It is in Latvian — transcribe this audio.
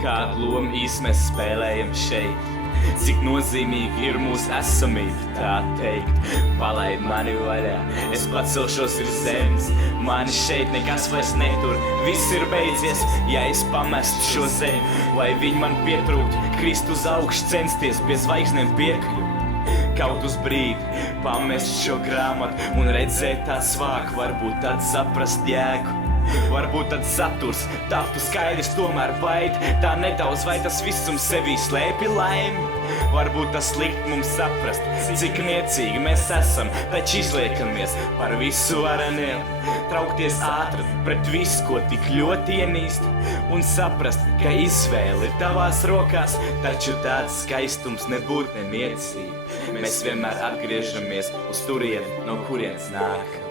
Kādu lomu īsti mēs spēlējam šeit? Cik nozīmīgi ir mūsu esamība, tā teikt. Palaid mani vaļā, es pacelšos virs zemes. Mani šeit nekas vairs netur, viss ir beidzies. Ja es pamestu šo zemi, vai viņi man pietrūkt, krist uz augšu, censties pie zvaigznēm piekļūt. Kaut uz brīdi pamest šo grāmatu un redzēt tā svāku, varbūt tad saprast jēgu. Varbūt tad saturs taptu skaidrs, tomēr baid tā nedaudz, vai tas visums sevī slēpi laimi. Varbūt tas likt mums saprast, cik niecīgi mēs esam, taču izliekamies par visu vareniem. Traukties ātri pret visu, ko tik ļoti ienīst, un saprast, ka izvēle ir tavās rokās, taču tāds skaistums nebūt neniecība. Mēs vienmēr atgriežamies uz turieni, no kurienes nāk.